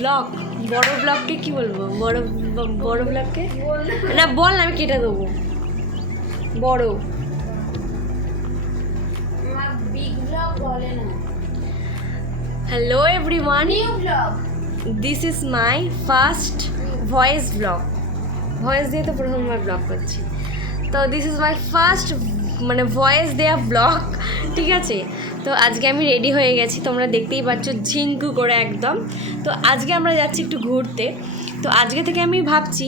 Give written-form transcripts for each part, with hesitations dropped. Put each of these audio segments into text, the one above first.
Blog, বড় ব্লগকে কি বলবো? বড় ব্লগকে না বল না, আমি কেটে দেবো। বড় বিগ ব্লগ বলে না। Hello everyone, new blog. This is my first voice blog. Voice দিয়ে তো প্রথমবার ব্লগ করছি, তো দিস ইজ মাই ফার্স্ট মানে ভয়েস দেয়া ব্লগ, ঠিক আছে? তো আজকে আমি রেডি হয়ে গেছি, তোমরা দেখতেই পাচ্ছ ঝিঙ্কু করে একদম। তো আজকে আমরা যাচ্ছি একটু ঘুরতে। তো আজকে থেকে আমি ভাবছি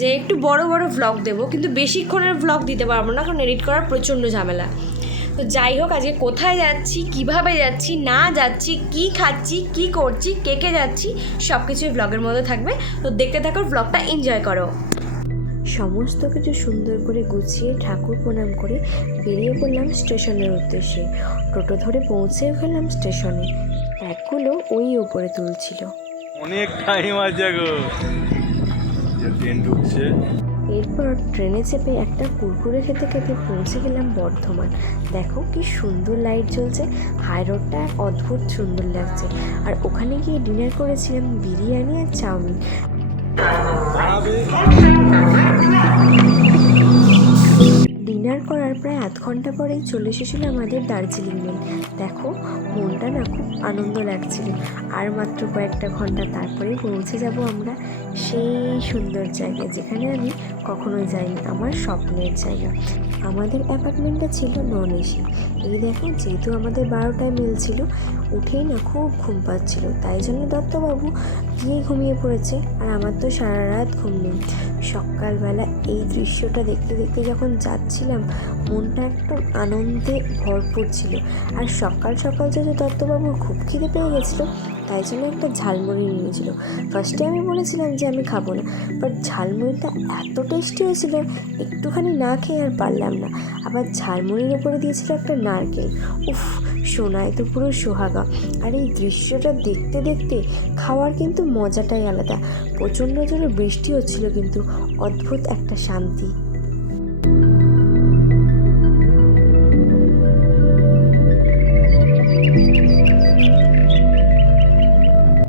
যে একটু বড় বড় ভ্লগ দেবো, কিন্তু বেশিক্ষণের ভ্লগ দিতে পারবো না, কারণ এডিট করার প্রচণ্ড ঝামেলা। তো যাই হোক, আজকে কোথায় যাচ্ছি, কিভাবে যাচ্ছি, না যাচ্ছি, কি খাচ্ছি, কি করছি, কে যাচ্ছি, সব কিছুই ব্লগের মধ্যে থাকবে। তো দেখতে থাকো, ব্লগটা এনজয় করো। সমস্ত কিছু সুন্দর করে গুছিয়ে ঠাকুর প্রণাম করে বেরিয়ে পড়লাম স্টেশনের উদ্দেশ্যে। টোটো ধরে পৌঁছেও গেলাম স্টেশনে। ব্যাগগুলো ওই উপরে তুলছিল। অনেক টাইম আছে গো, ট্রেন ঢুকছে। এরপর ট্রেনে চেপে একটা কুরকুরে খেতে খেতে পৌঁছে গেলাম বর্ধমান। দেখো কি সুন্দর লাইট জ্বলছে, হাই রোডটা অদ্ভুত সুন্দর লাগছে। আর ওখানে গিয়ে ডিনার করেছিলাম বিরিয়ানি আর চাউমিন। ডিনার করার প্রায় আধ ঘন্টা পরেই চলে এসেছিল আমাদের দার্জিলিং মেল। দেখো মনটা না খুব আনন্দ লাগছিল। আর মাত্র কয়েকটা ঘন্টা তারপরেই পৌঁছে যাব আমরা সেই সুন্দর জায়গায়, যেখানে আমি কখনোই যাইনি, আমার স্বপ্নের জায়গা। আমাদের অ্যাপার্টমেন্টটা ছিল নন এসি। এই দেখো, যেহেতু আমাদের 12টায় মেল ছিল, উঠেই না খুব ঘুম পাচ্ছিল, তাই জন্য দত্তবাবু গিয়ে ঘুমিয়ে পড়েছে, আর আমার তো সারা রাত ঘুম নেই। সকালবেলা এই দৃশ্যটা দেখতে দেখতে যখন যাচ্ছিলাম, মনটা একদম আনন্দে ভরপুর ছিল। আর সকাল সকাল যদি দত্তবাবুর খুব খিদে পেয়ে গেছিলো, তাই জন্য একটা ঝালমুড়ি নিয়েছিল। ফার্স্টে আমি বলেছিলাম যে আমি খাবো না, বাট ঝালমুড়িটা এত টেস্টি হয়েছিল, একটুখানি না খেয়ে আর পারলাম না। আবার ঝালমুড়ির ওপরে দিয়েছিল একটা নারকেল। উফ, সোনায় তো পুরো সোহাগা। আর এই দৃশ্যটা দেখতে দেখতে খাওয়ার কিন্তু মজাটাই আলাদা। প্রচণ্ড জোরে বৃষ্টি হচ্ছিল, কিন্তু অদ্ভুত একটা শান্তি।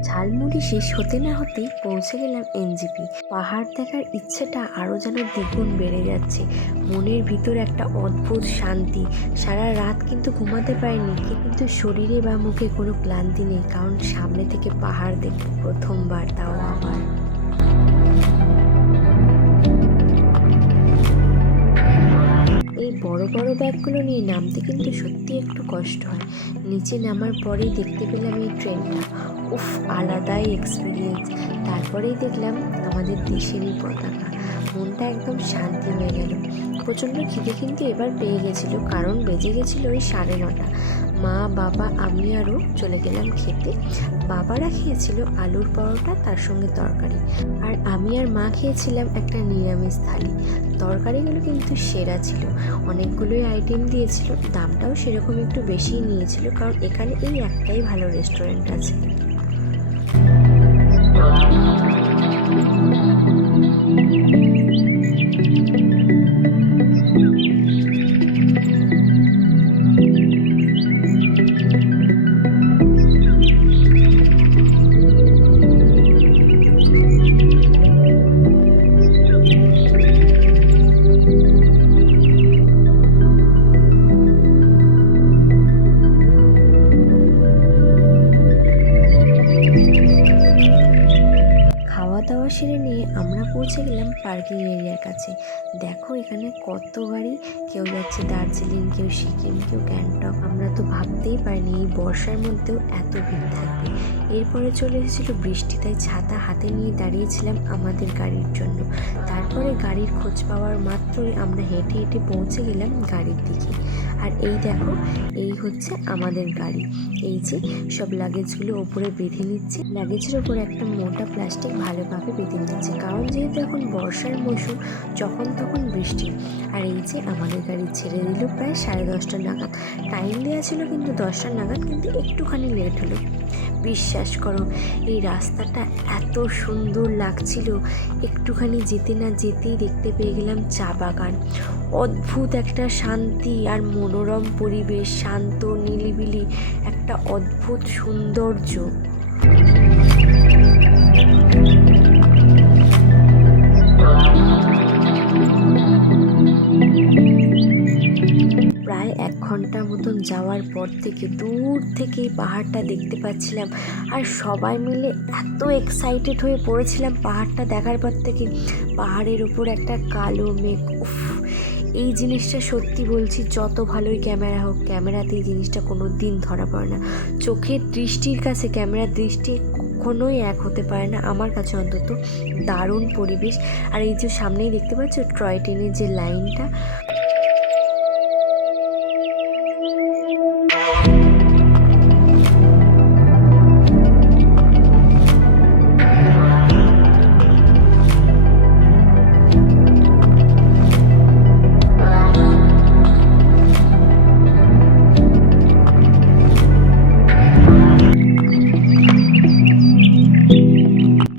ঝালমুড়ি শেষ হতে না হতেই পৌঁছে গেলাম এনজিপি। পাহাড় দেখার ইচ্ছেটা আরও যেন দ্বিগুণ বেড়ে যাচ্ছে। মনের ভিতর একটা অদ্ভুত শান্তি। সারা রাত কিন্তু ঘুমাতে পারিনি, কিন্তু শরীরে বা মুখে কোনো ক্লান্তি নেই, কারণ সামনে থেকে পাহাড় দেখব প্রথমবার, তাও আবার। এই বড় বড় ব্যাগগুলো নিয়ে নামতে কিন্তু সত্যি একটু কষ্ট হয়। নিচে নামার পরেই দেখতে পেলাম এই ট্রেনটা। উফ, আলাদাই এক্সপিরিয়েন্স। তারপরেই দেখলাম আমাদের দেশেরই পতাকা। মনটা একদম শান্তি হয়ে গেল। প্রচণ্ড খিদে কিন্তু এবার পেয়ে গেছিলো, কারণ বেজে গেছিলো ওই 9:30। মা, বাবা, আমি আরও চলে গেলাম খেতে। বাবারা খেয়েছিল আলুর পরোটা, তার সঙ্গে তরকারি। আর আমি আর মা খেয়েছিলাম একটা নিরামিষ থালি। তরকারিগুলো কিন্তু সেরা ছিল, অনেকগুলোই আইটেম দিয়েছিল, দামটাও সেরকম একটু বেশিই নিয়েছিল, কারণ এখানে এই একটাই ভালো রেস্টুরেন্ট আছে। দাওয়া সেরে নিয়ে আমরা পৌঁছে গেলাম পার্কিং এরিয়ার কাছে। দেখো এখানে কত গাড়ি, কেউ যাচ্ছে দার্জিলিং, কেউ সিকিম, কেউ গ্যাংটক। আমরা তো ভাবতেই পারিনি এই বর্ষার মধ্যেও এত ভিড় থাকবে। এরপরে চলে এসেছিলো বৃষ্টি, তাই ছাতা হাতে নিয়ে দাঁড়িয়েছিলাম আমাদের গাড়ির জন্য। তারপরে গাড়ির খোঁজ পাওয়ার মাত্রই আমরা হেঁটে হেঁটে পৌঁছে গেলাম গাড়ির দিকে। আর এই দেখো, এই হচ্ছে আমাদের গাড়ি। এই যে সব লাগেজগুলো ওপরে বেঁধে নিচ্ছে, লাগেজের ওপরে একটা মোটা প্লাস্টিক ভালোভাবে বেঁধে নিচ্ছে, কারণ যেহেতু এখন বর্ষার মৌসুম, যখন তখন বৃষ্টি। আর এই যে আমাদের গাড়ি ছেড়ে দিল প্রায় 10:30 নাগাদ। টাইম দেওয়া ছিল কিন্তু 10টা নাগাদ, কিন্তু একটুখানি লেট হলো। বিশ্বাস করো, এই রাস্তাটা এত সুন্দর লাগছিল, একটুখানি যেতে না যেতেই দেখতে পেয়ে গেলাম চা বাগান। অদ্ভুত একটা শান্তি আর মনোরম পরিবেশ, শান্ত নিরিবিলি একটা অদ্ভুত সৌন্দর্য। যাওয়ার পর থেকে দূর থেকে এই পাহাড়টা দেখতে পাচ্ছিলাম, আর সবাই মিলে এত এক্সাইটেড হয়ে পড়েছিলাম পাহাড়টা দেখার পর থেকে। পাহাড়ের উপর একটা কালো মেঘ, উফ, এই জিনিসটা সত্যি বলছি, যত ভালোই ক্যামেরা হোক, ক্যামেরাতে এই জিনিসটা কোনো দিন ধরা পড়ে না। চোখের দৃষ্টির কাছে ক্যামেরার দৃষ্টি কখনোই এক হতে পারে না, আমার কাছে অন্তত। দারুণ পরিবেশ। আর এই যে সামনেই দেখতে পাচ্ছ টয় ট্রেনের যে লাইনটা,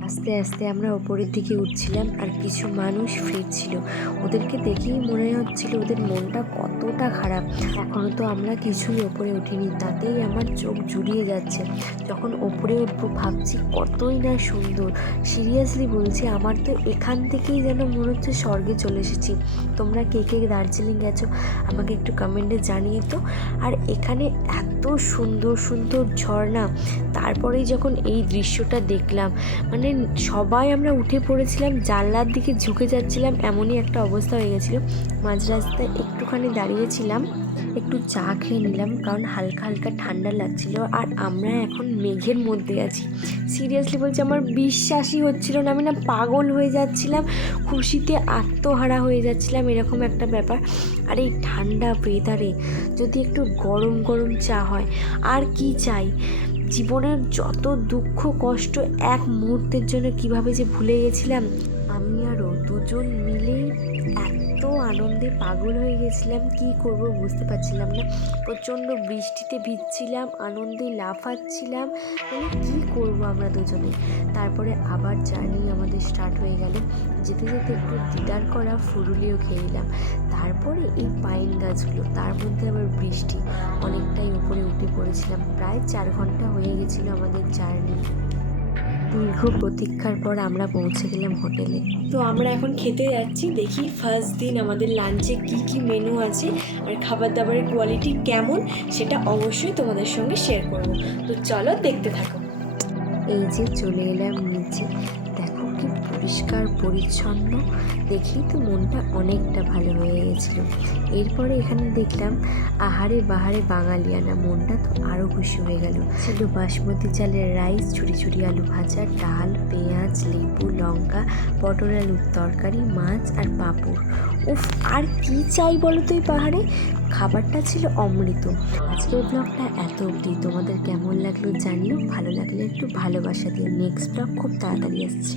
আস্তে আস্তে আমরা ওপরের দিকে উঠছিলাম, আর কিছু মানুষ ফিরছিল। ওদেরকে দেখেই মনে হচ্ছিল ওদের মনটা কতটা খারাপ। এখনও তো আমরা কিছুই ওপরে উঠিনি, তাতেই আমার চোখ জুড়িয়ে যাচ্ছে। যখন ওপরে উঠবো ভাবছি কতই না সুন্দর। সিরিয়াসলি বলছি, আমার তো এখান থেকেই যেন মনে হচ্ছে স্বর্গে চলে এসেছি। তোমরা কে কে দার্জিলিং গেছো আমাকে একটু কমেন্টে জানিয়ে তো। আর এখানে এত সুন্দর সুন্দর ঝর্ণা, তারপরেই যখন এই দৃশ্যটা দেখলাম, মানে সবাই আমরা উঠে পড়েছিলাম, জানলার দিকে ঝুঁকে যাচ্ছিলাম, এমনই একটা অবস্থা হয়ে গেছিলো। মাঝ রাস্তায় একটুখানি দাঁড়িয়েছিলাম, একটু চা খেয়ে নিলাম, কারণ হালকা হালকা ঠান্ডা লাগছিল। আর আমরা এখন মেঘের মধ্যে আছি। সিরিয়াসলি বলছি, আমার বিশ্বাসই হচ্ছিল না, আমি না পাগল হয়ে যাচ্ছিলাম, খুশিতে আত্মহারা হয়ে যাচ্ছিলাম, এরকম একটা ব্যাপার। আর এই ঠান্ডা ওয়েদারে যদি একটু গরম গরম চা হয়, আর কি চাই। জীবনের যত দুঃখ কষ্ট এক মুহূর্তের জন্য কিভাবে যে ভুলে গেছিলাম। আমি আরও দুজন মিলেই এত আনন্দে পাগল হয়ে গেছিলাম, কি করব বুঝতে পারছিলাম না। প্রচণ্ড বৃষ্টিতে ভিজছিলাম, আনন্দে লাফাচ্ছিলাম, মানে কী করব আমরা দুজনে। তারপরে আবার জার্নি আমাদের স্টার্ট হয়ে গেল। যেতে যেতে একটু দিদার করা ফুরুলিও খেয়ে নিলাম। তারপরে এই পাইন গাছগুলো, তার মধ্যে আবার বৃষ্টি, অনেকটাই উপরে উঠে পড়েছিলাম। প্রায় 4 ঘন্টা হয়ে গেছিলো আমাদের জার্নি। দীর্ঘ প্রতীক্ষার পর আমরা পৌঁছে গেলাম হোটেলে। তো আমরা এখন খেতে যাচ্ছি, দেখি ফার্স্ট দিন আমাদের লাঞ্চে কি কি মেনু আছে আর খাবার দাবারের কোয়ালিটি কেমন, সেটা অবশ্যই তোমাদের সঙ্গে শেয়ার করব। তো চলো দেখতে থাকো। এই যে চলে এলাম নিচে, দেখো কি পরিষ্কার পরিচ্ছন্ন, দেখেই তো মনটা অনেকটা ভালো হয়ে গেছিল। এরপরে এখানে দেখলাম আহারে বাহারে বাঙালিয়ানা, মনটা তো আরও খুশি হয়ে গেল। ছিল বাসমতি চালের রাইস, ঝুরি ঝুরি আলু ভাজা, ডাল, পেঁয়াজ, লেবু, লঙ্কা, পটল আলুর তরকারি, মাছ আর পাঁপড়। উফ, আর কি চাই বলো তো এই পাহাড়ে। খাবারটা ছিল অমৃত। আজকের ব্লগটা এত অবধি। তোমাদের কেমন লাগলো জানিও, ভালো লাগলে একটু ভালোবাসা দিয়ে। নেক্সট ব্লগ খুব তাড়াতাড়ি আসছে।